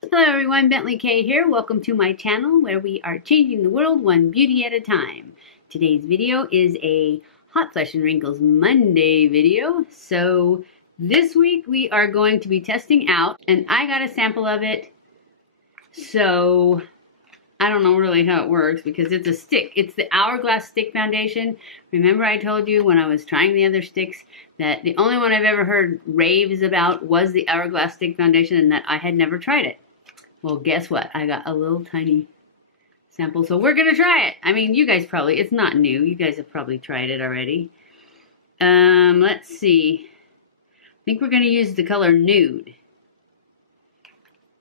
Hello everyone, BentlyK here. Welcome to my channel where we are changing the world one beauty at a time. Today's video is a Hot Flash and Wrinkles Monday video. So this week we are going to be testing out, and I got a sample of it. So I don't know really how it works because it's a stick. It's the Hourglass Stick Foundation. Remember I told you when I was trying the other sticks that the only one I've ever heard raves about was the Hourglass Stick Foundation and that I had never tried it. Well, guess what? I got a little tiny sample, so we're going to try it. I mean, you guys probably, it's not new. You guys have probably tried it already. Let's see. I think we're going to use the color Nude,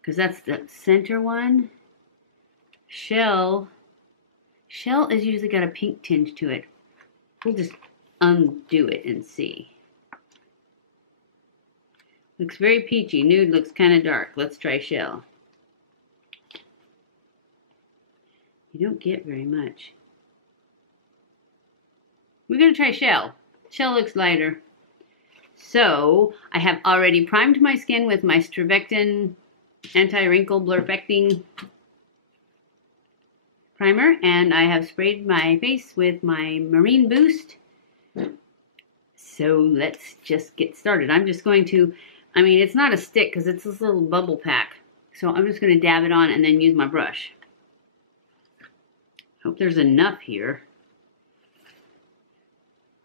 because that's the center one. Shell has usually got a pink tinge to it. We'll just undo it and see. Looks very peachy. Nude looks kind of dark. Let's try Shell. You don't get very much. We're going to try Shell. Shell looks lighter. So, I have already primed my skin with my StriVectin anti-wrinkle blurfecting primer, and I have sprayed my face with my Marine Boost. So, let's just get started. I'm just going to, I mean, it's not a stick because it's this little bubble pack. So, I'm just going to dab it on and then use my brush. Hope there's enough here.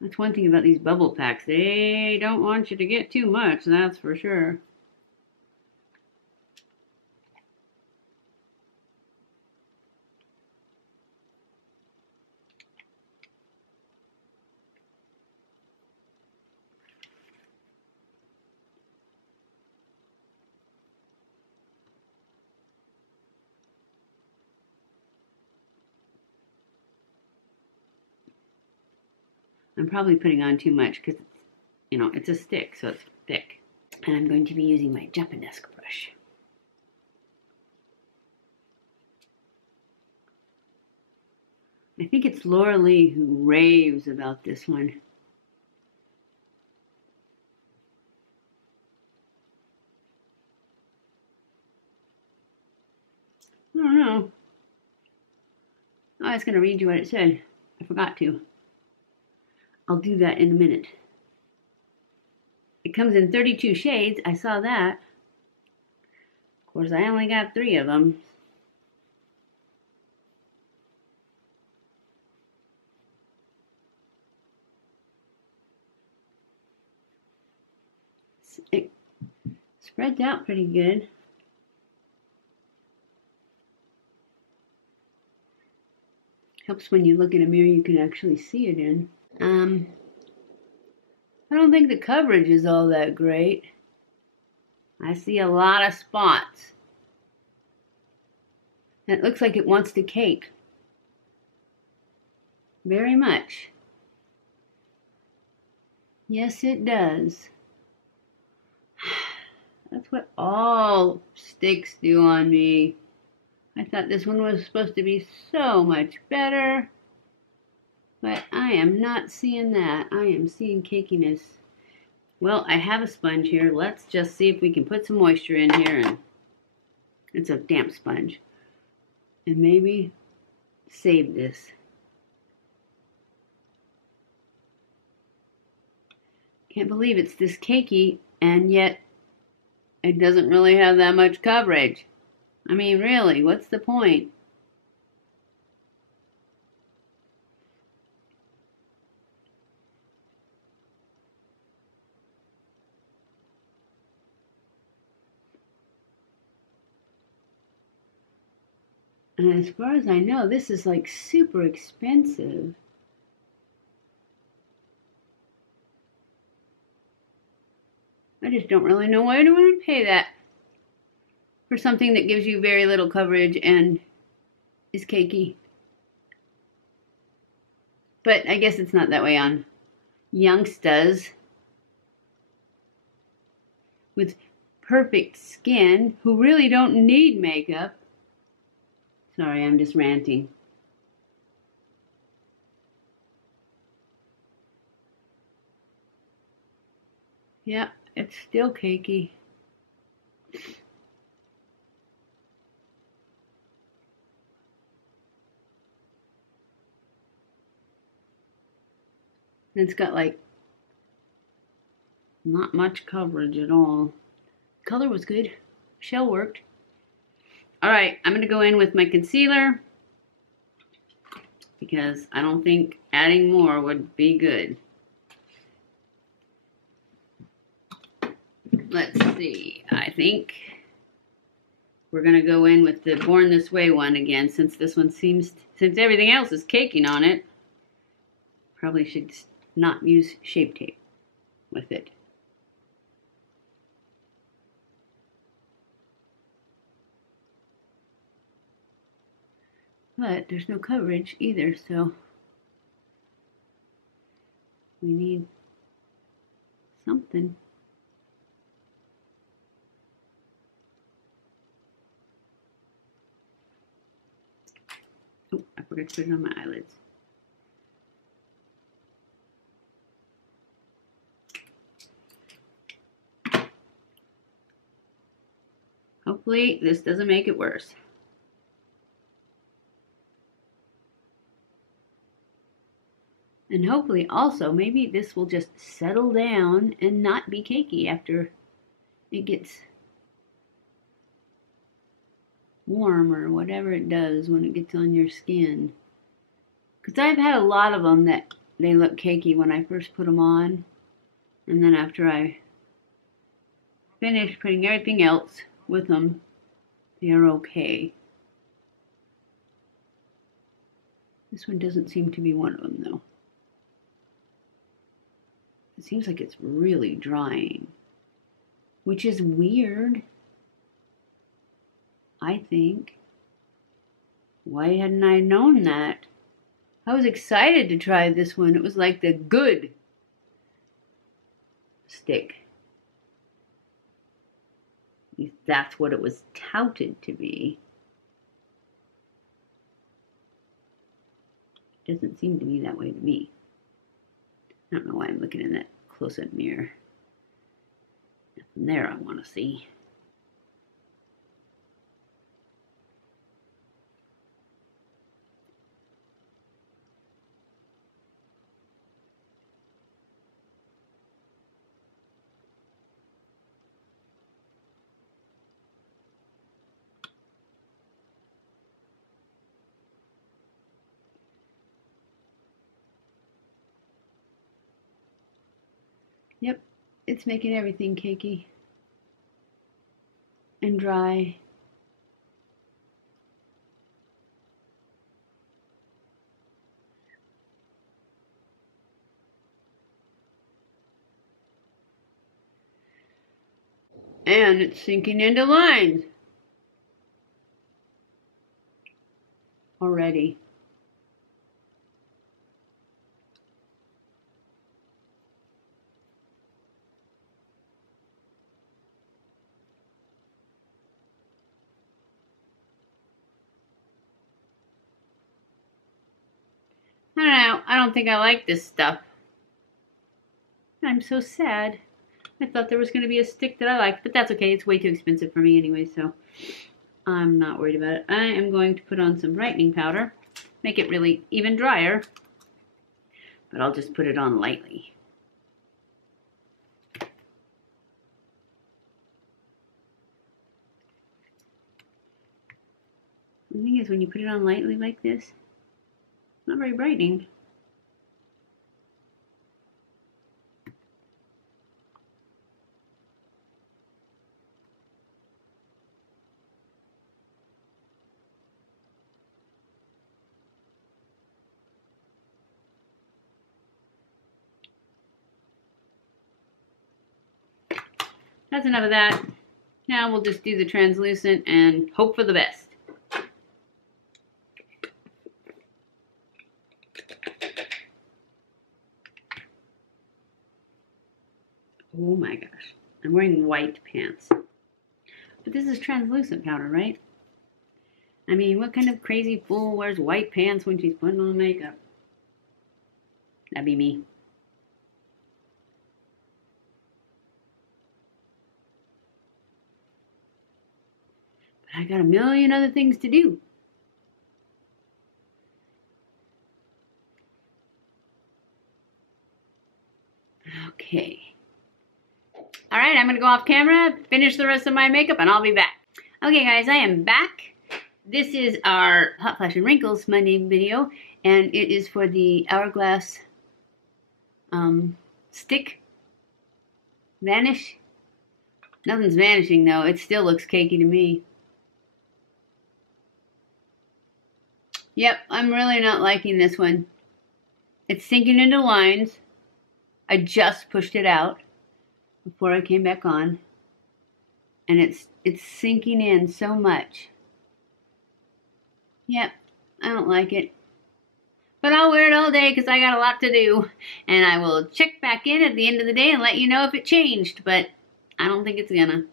That's one thing about these bubble packs. They don't want you to get too much, that's for sure. I'm probably putting on too much because, you know, it's a stick, so it's thick. And I'm going to be using my Japanese brush. I think it's Laura Lee who raves about this one. I don't know. I was going to read you what it said. I forgot to. I'll do that in a minute. It comes in 32 shades. I saw that. Of course, I only got 3 of them. It spreads out pretty good. Helps when you look in a mirror, you can actually see it in. I don't think the coverage is all that great. I see a lot of spots. And it looks like it wants to cake. Very much. Yes, it does. That's what all sticks do on me. I thought this one was supposed to be so much better. But I am not seeing that. I am seeing cakiness. Well, I have a sponge here. Let's just see if we can put some moisture in here. And it's a damp sponge. And maybe save this. Can't believe it's this cakey, and yet it doesn't really have that much coverage. I mean, really, what's the point? And as far as I know, this is like super expensive. I just don't really know why I don't want to pay that for something that gives you very little coverage and is cakey. But I guess it's not that way on youngstas with perfect skin who really don't need makeup. Sorry, I'm just ranting. Yeah, it's still cakey. And it's got like not much coverage at all. Color was good. Shell worked. Alright, I'm going to go in with my concealer because I don't think adding more would be good. Let's see. I think we're going to go in with the Born This Way one again since this one seems, since everything else is caking on it. Probably should not use Shape Tape with it. But there's no coverage either, so we need something. Oh, I forgot to put it on my eyelids. Hopefully this doesn't make it worse. And hopefully also, maybe this will just settle down and not be cakey after it gets warm or whatever it does when it gets on your skin. Because I've had a lot of them that they look cakey when I first put them on. And then after I finish putting everything else with them, they're okay. This one doesn't seem to be one of them though. It seems like it's really drying, which is weird, I think. Why hadn't I known that? I was excited to try this one. It was like the good stick. At least that's what it was touted to be. It doesn't seem to be that way to me. I don't know why I'm looking in that close-up mirror. Nothing there I want to see. Yep, it's making everything cakey and dry. And it's sinking into lines already. I don't know. I don't think I like this stuff. I'm so sad. I thought there was going to be a stick that I liked, but that's okay. It's way too expensive for me anyway, so I'm not worried about it. I am going to put on some brightening powder, make it really even drier, but I'll just put it on lightly. The thing is, when you put it on lightly like this, it's not very brightening. That's enough of that. Now we'll just do the translucent and hope for the best. Oh my gosh, I'm wearing white pants. But this is translucent powder, right? I mean, what kind of crazy fool wears white pants when she's putting on makeup? That'd be me. But I got a million other things to do. Okay. Alright, I'm going to go off camera, finish the rest of my makeup, and I'll be back. Okay guys, I am back. This is our Hot Flash and Wrinkles Monday video, and it is for the Hourglass Stick Vanish. Nothing's vanishing though, it still looks cakey to me. Yep, I'm really not liking this one. It's sinking into lines. I just pushed it out before I came back on, and it's sinking in so much. Yep, I don't like it, but I'll wear it all day because I got a lot to do, and I will check back in at the end of the day and let you know if it changed, but I don't think it's gonna.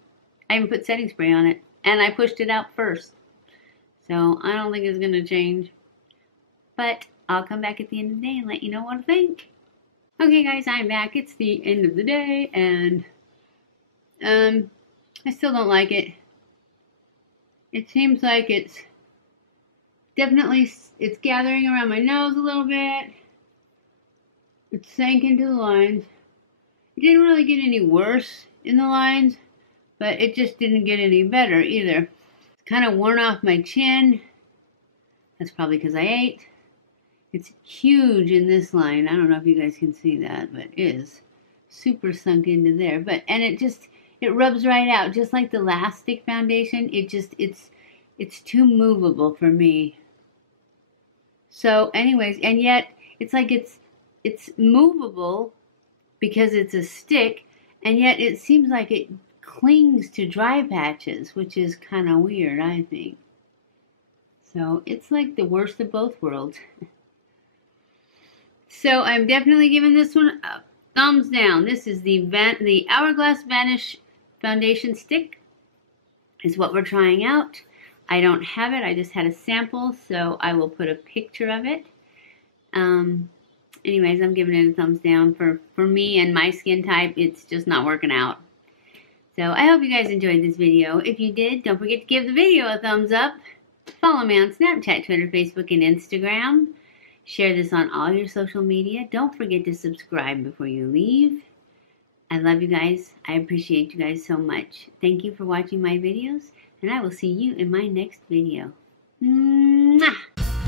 I even put setting spray on it, and I pushed it out first, so I don't think it's gonna change, but I'll come back at the end of the day and let you know what I think. Okay guys, I'm back. It's the end of the day, and I still don't like it. It seems like it's gathering around my nose a little bit. It sank into the lines. It didn't really get any worse in the lines, but it just didn't get any better either. It's kind of worn off my chin. That's probably because I ate. It's huge in this line. I don't know if you guys can see that, but it is super sunk into there. And it rubs right out, just like the last stick foundation. It's too movable for me. So anyways, and yet it's like it's movable because it's a stick, and yet it seems like it clings to dry patches, which is kind of weird, I think. So it's like the worst of both worlds. So I'm definitely giving this one a thumbs down. This is the Hourglass Vanish Foundation Stick is what we're trying out. I don't have it. I just had a sample, so I will put a picture of it. Anyways, I'm giving it a thumbs down. For me and my skin type, it's just not working out. So I hope you guys enjoyed this video. If you did, don't forget to give the video a thumbs up. Follow me on Snapchat, Twitter, Facebook, and Instagram. Share this on all your social media. Don't forget to subscribe before you leave. I love you guys. I appreciate you guys so much. Thank you for watching my videos, and I will see you in my next video. Mwah!